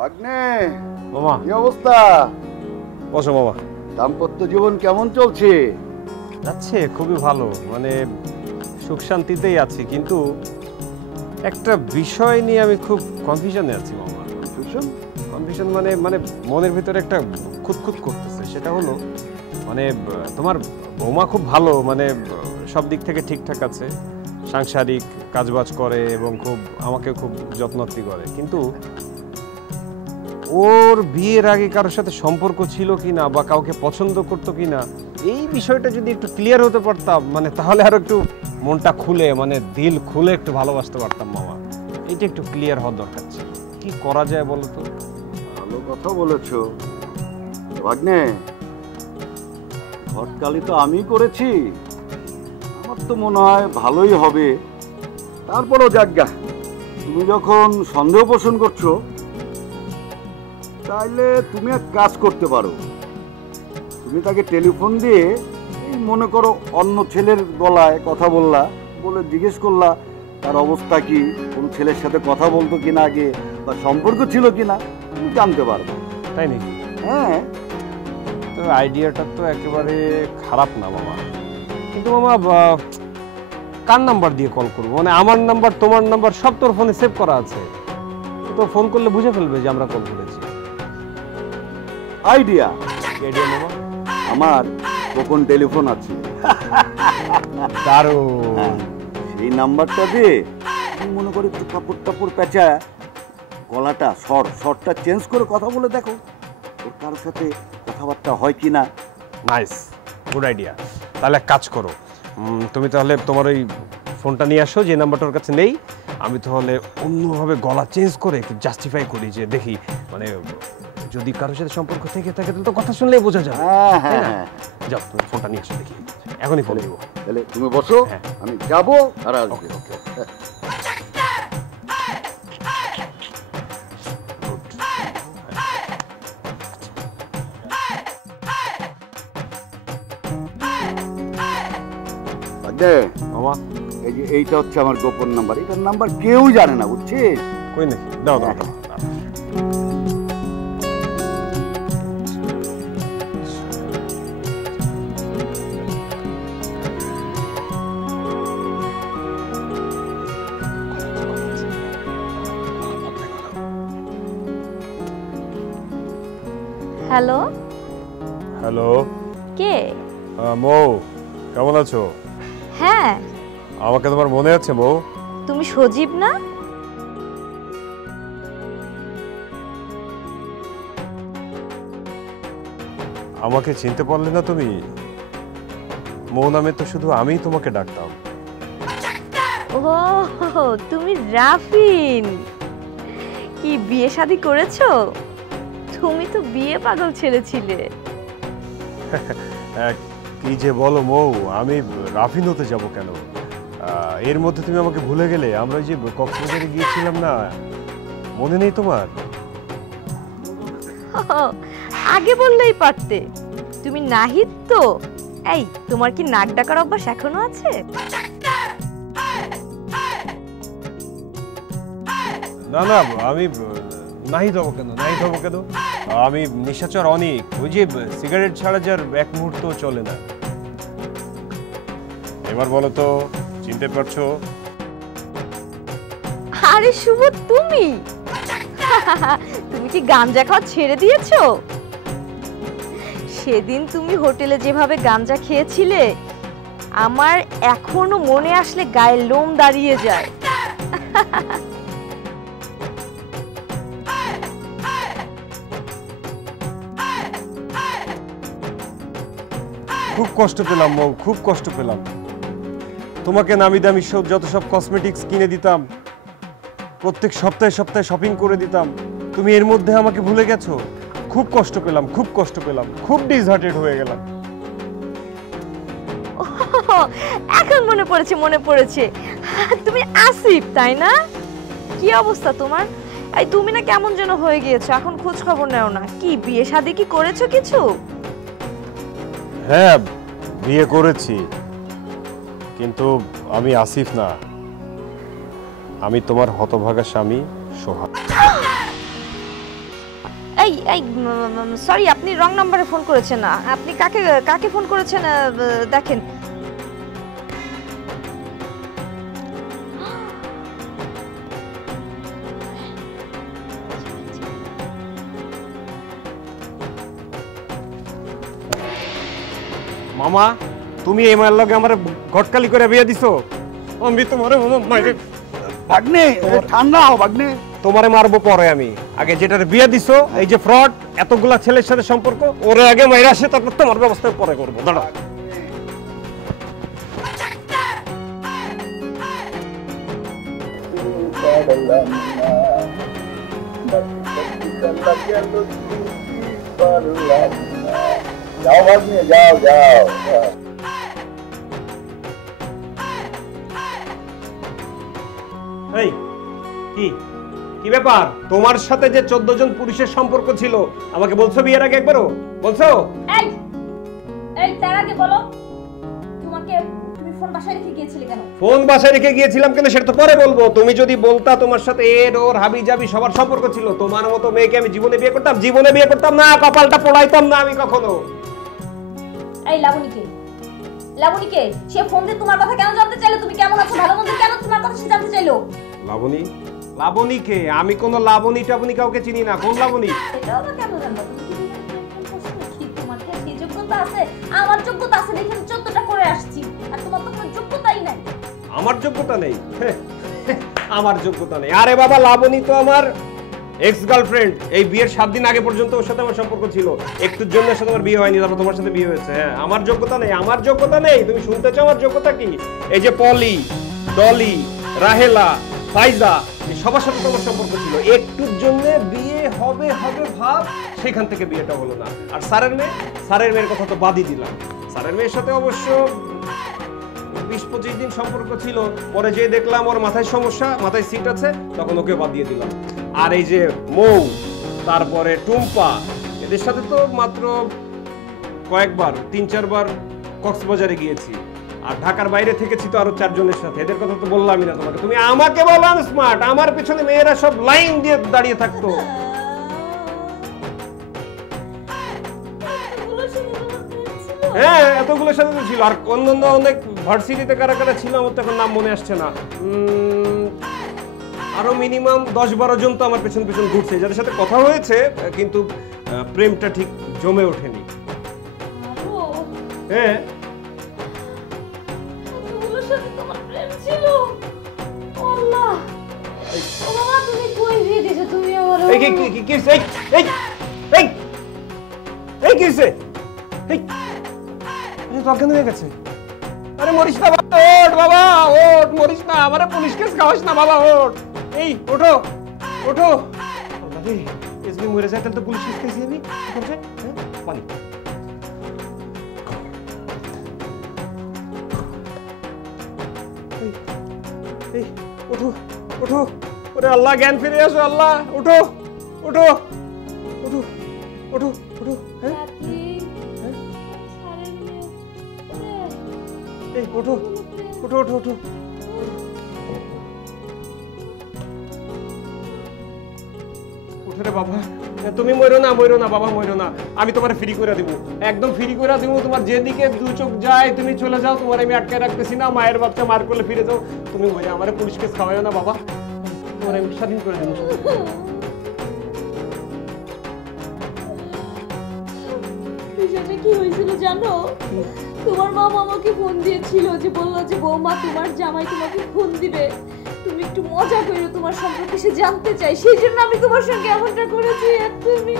ভাগ্নে, মামা কি অবস্থা? বসো মামা। দাম্পত্য জীবন কেমন চলছে? যাচ্ছে খুবই ভালো, মানে সুখ শান্তিতেই আছি, কিন্তু একটা বিষয় নিয়ে আমি খুব কনফিউশনে আছি মামা। কনফিউশন মানে মানে মনের ভিতরে একটা খুঁতখুত করতেছে। সেটা হলো মানে তোমার বৌমা খুব ভালো, মানে সব দিক থেকে ঠিকঠাক আছে, সাংসারিক কাজবাজ করে এবং খুব আমাকে খুব যত্নআত্তি করে, কিন্তু ওর বিয়ের আগে কারোর সাথে সম্পর্ক ছিল কিনা বা কাউকে পছন্দ করতো কিনা, এই বিষয়টা যদি একটু ক্লিয়ার হতে পারতাম, মানে তাহলে আরো একটু মনটা খুলে, মানে দিল খুলে একটু ভালোবাসতে পারতাম মামা। এইটা একটু ক্লিয়ার হওয়ার দরকার ছিল। কি করা যায় বলো তো? ভালো কথা বলেছো ভাগ্নে। ঘটকালি তো আমি করেছি, আমার তো মনে হয় ভালোই হবে। তারপরও যাজ্ঞা, তুমি যখন সন্দেহ পোষণ করছো, তাইলে তুমি এক কাজ করতে পারো। তুমি তাকে টেলিফোন দিয়ে এই মনে করো অন্য ছেলের গলায় কথা বললা, বলে জিজ্ঞেস করলা তার অবস্থা কি, কোন ছেলের সাথে কথা বলতো কিনা আগে, বা সম্পর্ক ছিল কিনা, তুমি জানতে পারবে। তাই নাকি? হ্যাঁ, তো আইডিয়াটা তো একেবারে খারাপ না মামা, কিন্তু মামা কার নাম্বার দিয়ে কল করবো? মানে আমার নাম্বার তোমার নাম্বার সব তোর ফোনে সেভ করা আছে, তো ফোন করলে বুঝে ফেলবে যে আমরা কল করেছি। আইডিয়া আইডিয়া মামা? আমার গোপন টেলিফোন আছে, দারুণ। সেই নাম্বারটা দিয়ে তুমি মনে করো একটু কাপড় টাপড় পেঁচা গলাটা শর্টটা চেঞ্জ করে কথা বলে দেখো ওর কারোর সাথে কথাবার্তা হয় কি না। Nice, good idea. তাহলে এক কাজ করো, তুমি তাহলে তোমার ওই ফোনটা নিয়ে আসো, যে নাম্বারটার কাছে নেই। আমি তাহলে অন্যভাবে গলা চেঞ্জ করে একটু জাস্টিফাই করি, যে দেখি মানে যদি কারোর সাথে সম্পর্ক থেকে থাকে তাহলে তো কথা শুনলেই বোঝা যাবে। হ্যাঁ হ্যাঁ, যাও তুমি ফোনটা নিয়ে আসো, দেখি এখনই ফোন দিব। তাহলে তুমি বসো, আমি যাবো আর আসবো। মামা এই যে এইটা হচ্ছে আমার গোপন নাম্বার, এটার নাম্বার কেউ জানে না, বুঝছিস? কই নাকি? দাও দাও দাও। হ্যালো। হ্যালো, কে? মৌ, কেমন আছো? হ্যাঁ, আমাকে তোমার মনে আছে মৌ? তুমি সজীব না? আমাকে চিনতে পারলে না তুমি? মৌ নামে তো শুধু আমিই তোমাকে ডাকতাম। ও, তুমি রাফিন। কি বিয়ে শাদী করেছো? তুমি তো বিয়ে পাগল ছেলে ছিলে। কি যে বলো মৌ, আমি রাফিন হতে যাব কেন? এর মধ্যে তুমি আমাকে ভুলে গেলে। আমরা যে কক্সবাজারে গিয়েছিলাম না, মনে নেই তোমার? আগে বললেই পারতে। তুমি নাহিদ তো? এই, তোমার কি নাক ডাকার অভ্যাস এখনো আছে? না না, আমি নাহিদ হবো কেন? নাহিদ হবো কেন? আমি নিশাচর অনেক, ওই যে সিগারেট ছাড়া যার এক মুহূর্ত চলে না। এবার বলো তো, চিনতে পারছো? আরে শুভ, তুমি তুমি কি গাঞ্জা খাওয়া ছেড়ে দিয়েছো? সেদিন তুমি হোটেলে যেভাবে গাঞ্জা খেয়েছিলে, আমার এখনো মনে আসলে গায়ের লোম দাঁড়িয়ে যায়। খুব কষ্ট পেলাম মৌ, খুব কষ্ট পেলাম। তোমাকে নামি দামি যত সব কসমেটিক্স কিনে দিতাম, প্রত্যেক সপ্তাহে সপ্তাহে শপিং করে দিতাম, তুমি এর মধ্যে আমাকে ভুলে গেছো। খুব কষ্ট পেলাম, খুব কষ্ট পেলাম, খুব ডিসহার্টেড হয়ে গেলাম। এখন মনে পড়েছে, মনে পড়েছে। তুমি আসিফ, তাই না? কি অবস্থা তোমার? এই তুমি না কেমন যেন হয়ে গিয়েছো, এখন খোঁজ খবর নাও না। কি বিয়ে শাদী কি করেছো কিছু? হ্যাঁ, বিয়ে করেছি, কিন্তু আমি আসিফ না, আমি তোমার হতভাগা স্বামী সোহাগ। এই এই সরি, আপনি রং নাম্বারে ফোন করেছেন। আপনি কাকে কাকে ফোন করেছেন দেখেন। মামা তুমি এই মায়ের লগে আমার ঘটকালি করে বিয়ে দিছো। আমি তোমারে ভাগ্নে ঠান্ডা হও ভাগ্নে। তোমারে মারবো পরে, আমি আগে যেটার বিয়ে দিছো এই যে ফ্রড এতগুলা ছেলের সাথে সম্পর্ক, ওরে আগে মাইরা আসে, তারপর তোমার ব্যবস্থা পরে করবো। দাঁড়া যাও ভাগ্নে, যাও যাও। এই কি কি ব্যাপার? তোমার সাথে যে 14 জন পুরুষের সম্পর্ক ছিল আমাকে বলছো বিয়ের আগে একবারও বলছো? এই এই তার আগে বলো, তুমি ফোন বাসায় রেখে গিয়েছিলে কেন? ফোন বাসায় রেখে গিয়েছিলাম কেন সেটা তো পরে বলবো। তুমি যদি বলতা তোমার সাথে এর ওর হাবি জাবি সবার সম্পর্ক ছিল, তোমার মতো মেয়েকে আমি জীবনে বিয়ে করতাম? জীবনে বিয়ে করতাম না, কপালটা পোড়াইতাম না আমি কখনো। এই লাবণীকে সে ফোন দিয়ে তোমার কথা কেন জানতে চাইলো? তুমি কেমন আছো, ভালো মন্দ কেন তোমার কথা সে জানতে চাইলো? লাবণীকে আমি কোন লাবণী টাবণী কাউকে চিনি না। কোন লাবণী? এটাও বা কেন জানবা? তুমি কি তোমার কি সেই যোগ্যতা আছে? আমার যোগ্যতা আছে দেখে আমি 14টা করে আসছি, আর তোমার তো কোনো যোগ্যতাই নাই। আমার যোগ্যতা নেই? আমার যোগ্যতা নেই? আরে বাবা, লাবণী তো আমার এক্স গার্লফ্রেন্ড। এই বিয়ের 7 দিন আগে পর্যন্ত ওর সাথে আমার সম্পর্ক ছিল। একটুর জন্য সাথে আমার বিয়ে হয়নি, তারপর তোমার সাথে বিয়ে হয়েছে। হ্যাঁ, আমার যোগ্যতা নেই, আমার যোগ্যতা নেই। তুমি শুনতে চাও আমার যোগ্যতা কি? এই যে পলি, ডলি, রাহেলা, ফাইজা, এই সবার সাথে তোমার সম্পর্ক ছিল। একটুর জন্য বিয়ে হবে হবে ভাব, সেখান থেকে বিয়েটা হলো না। আর স্যারের মেয়ের কথা তো বাদই দিলাম। স্যারের মেয়ের সাথে অবশ্য 20-25 দিন সম্পর্ক ছিল, পরে যে দেখলাম ওর মাথায় সমস্যা, মাথায় সিট আছে, তখন ওকে বাদ দিয়ে দিলাম। আর এই যে মৌ, তারপরে টুম্পা, এদের সাথে তো মাত্র কয়েকবার 3-4 বার কক্সবাজারে গিয়েছি। আর ঢাকার বাইরে থেকেছি তো আরো 4 জনের সাথে। এদের কথা তো বললামই না তোমাকে। তুমি আমাকে বলো স্মার্ট, আমার পেছনে মেয়েরা সব লাইন দিয়ে দাঁড়িয়ে থাকতো। হ্যাঁ, এতগুলোর সাথে তো ছিল। আর অন্যান্য অনেক ভার্সিটিতে কারা কারা ছিল আমার তো এখন নাম মনে আসছে না। আরো মিনিমাম 10-12 জন তো আমার পেছন পেছন ঘুরছে, যাদের সাথে কথা হয়েছে, কিন্তু প্রেমটা ঠিক জমে ওঠেনি। হ্যাঁ, তোমার প্রেম ছিল? আল্লাহ, ও বাবা, তুমি কই বিয়ে দিছো? তুমি আমার এই কি কি কি এই এই এই এই কি হইছে? এই আরে তো অজ্ঞান হয়ে গেছে। আরে মরিস না বাবা, ওঠ বাবা, ওঠ, মরিস না। আমারে পুলিশ কেস খাওয়াস না বাবা, ওঠ। এই ওঠো ওঠো। আরে এসবি মরে যায় তাহলে তো পুলিশ কেস খাইছি আমি। কি করছে? পানি। এই ওঠো ওঠো, ওরে আল্লাহ, জ্ঞান ফিরে আসো আল্লাহ। ওঠো ওঠো ওঠো ওঠো ওঠো। হ্যাঁ, এই ওঠো ওঠো ওঠো ওঠো। উঠো রে বাবা, তুমি মরো না বাবা, মরো না। আমি তোমার ফ্রি করে দিব, একদম ফ্রি করে দিব। তোমার যেদিকে 2 চোখ যায় তুমি চলে যাও, তোমার আমি আটকে রাখতেছি না। মায়ের বাচ্চা মার করলে ফিরে যাও। তুমি মরে আমার পুলিশ কেস খাওয়াইও না বাবা, তোমার আমি স্বাধীন করে দেবো। বিষয়টা কি হয়েছিল জানো? তোমার মা আমাকে ফোন দিয়েছিল, যে বললো যে বৌমা তোমার জামাই তোমাকে ফোন দিবে, তুমি একটু মজা করো, তোমার সম্পর্কে সে জানতে চাই, সেই জন্য আমি তোমার সঙ্গে এমনটা করেছি। আর তুমি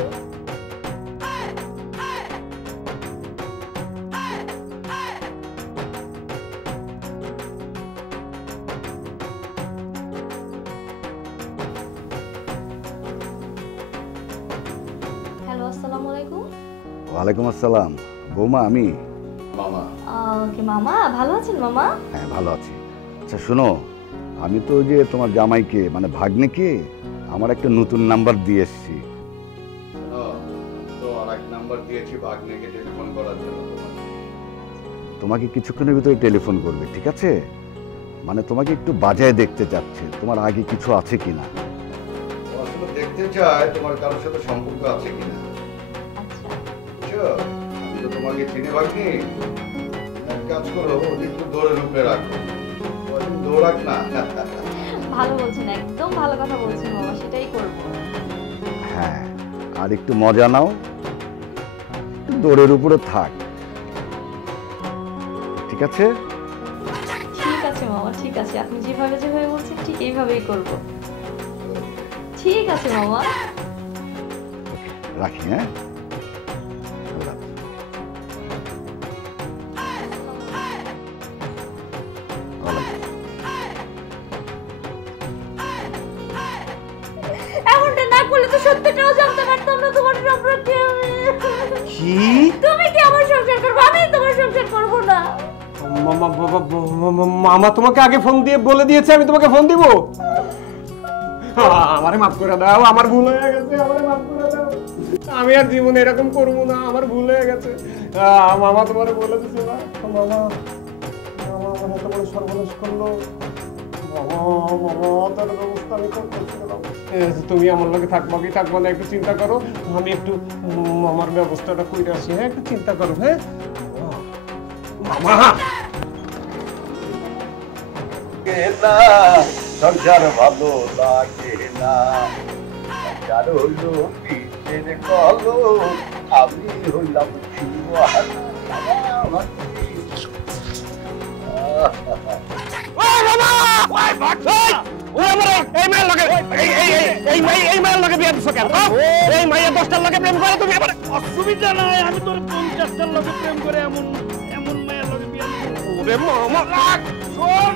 হ্যালো, আসসালামু আলাইকুম। ওয়ালাইকুম আসসালাম। বৌমা, আমি মামা। ওকে মামা, ভালো আছেন মামা? হ্যাঁ, ভালো আছি। আচ্ছা শোনো, আমি তো যে তোমার জামাইকে মানে ভাগ্নেকে আমার একটা নতুন নাম্বার দিয়ে এসেছি। তো আরেক নাম্বার দিয়েছি ভাগ্নেকে টেলিফোন করার জন্য। তোমাকে কিছুক্ষণের ভিতরে টেলিফোন করবে, ঠিক আছে? মানে তোমাকে একটু বাজায় দেখতে চাচ্ছে, তোমার আগে কিছু আছে কিনা। আসলে দেখতে দেখতে চাই তোমার কারোর সাথে সম্পর্ক আছে কিনা। আচ্ছা বুঝছো, আমি তো তোমাকে চিনে পাইনি। এক কাজ করো, ওকে একটু দৌড়ের উপরে রাখো, ওদিন দৌড়াক না। ভালো বলছেন, একদম ভালো কথা বলছেন মামা, সেটাই করব। হ্যাঁ, আর একটু মজা নাও, দৌড়ের উপরে থাক, ঠিক আছে? ঠিক আছে মামা, ঠিক আছে, আপনি যেভাবে যেভাবে বলছেন ঠিক এইভাবেই করব। ঠিক আছে মামা। রাখি, হ্যাঁ? আল্লাহ হাফেজ। এমনটা না করলে তো সত্যিটাও জানতে পারতাম না তোমার সম্পর্কে আমি। কি তুমি কি আমার সংসার করবে, আমি তোমার সংসার করব না। মামা তোমাকে আগে ফোন দিয়ে বলে দিয়েছে আমি তোমাকে ফোন দিব? আমারে মাফ করে দাও, আমার ভুল হয়ে গেছে, আমারে মাফ করে দাও। আমি আর জীবনে এরকম করবো না, আমার ভুল হয়ে গেছে। মামা তোমারে বলে দিছে না? মামা মামা আমার এত বড় সর্বনাশ করলো। মামা মামা তার ব্যবস্থা আমি করতেছিলাম। তুমি আমার লগে থাকবা কি থাকবা না একটু চিন্তা করো, আমি একটু আমার ব্যবস্থাটা করে আসি। হ্যাঁ, একটু চিন্তা করো। হ্যাঁ মামা, সংসার ভালো লাগে না, সংসার হইল পিঠের কলো, আমি হইলাম অসুবিধা নাই, আমি তোর 50টার লগে প্রেম করে এমন এমন মেয়ের লগে বিয়ে দিব। ওরে মামা, শোন